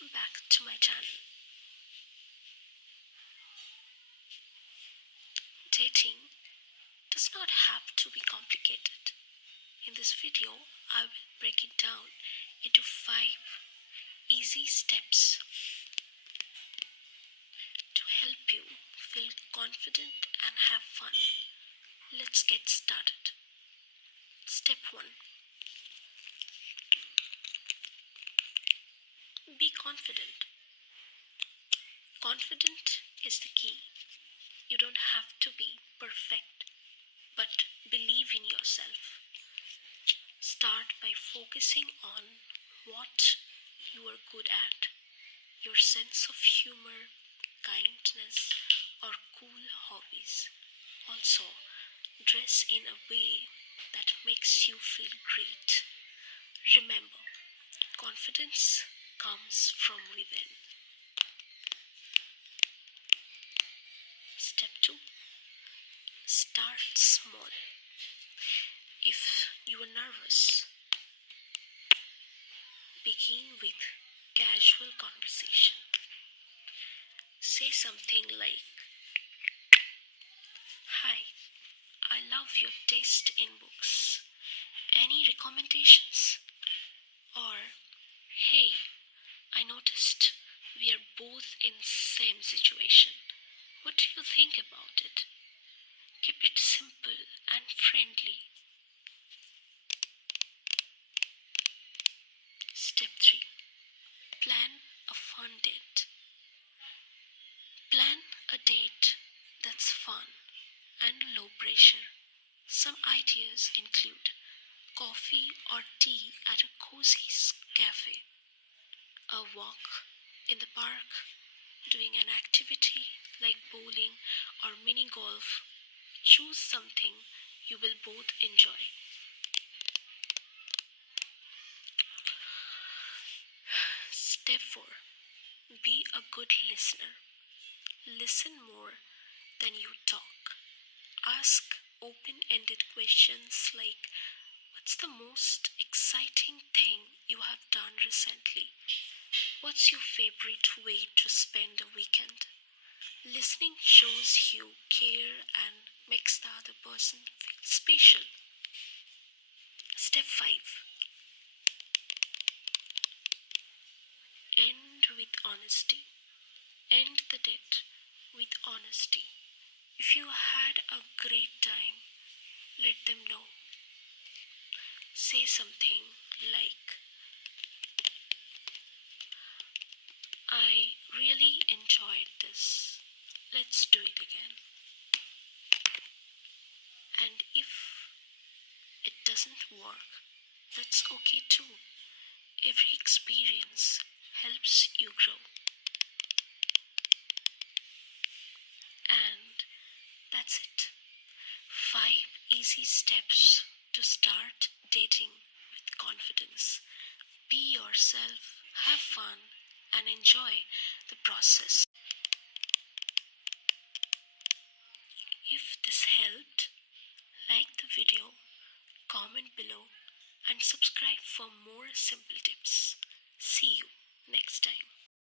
welcome back to my channel. Dating does not have to be complicated. In this video, I will break it down into 5 easy steps to help you feel confident and have fun. Let's get started. Step 1. Be confident. Confident is the key. You don't have to be perfect, but believe in yourself. Start by focusing on what you are good at, your sense of humor, kindness, or cool hobbies. Also, dress in a way that makes you feel great. Remember, confidence comes from within. Step 2. Start small. If you are nervous, begin with casual conversation. Say something like, "Hi, I love your taste in books. Any recommendations?" Or, "Hey, I noticed we are both in the same situation. What do you think about it?" Keep it simple and friendly. Step 3. Plan a fun date. Plan a date that's fun and low pressure. Some ideas include coffee or tea at a cozy cafe, a walk in the park, doing an activity like bowling or mini golf. Choose something you will both enjoy. Step 4. Be a good listener. Listen more than you talk. Ask open-ended questions like, "What's the most exciting thing you have done recently? What's your favorite way to spend the weekend?" Listening shows you care and makes the other person feel special. Step 5. End with honesty. End the date with honesty. If you had a great time, let them know. Say something like, "I really enjoyed this. Let's do it again." And if it doesn't work, that's okay too. Every experience helps you grow. And that's it. 5 easy steps to start dating with confidence. Be yourself, have fun, and enjoy the process. If this helped, like the video, comment below, and subscribe for more simple tips. See you next time.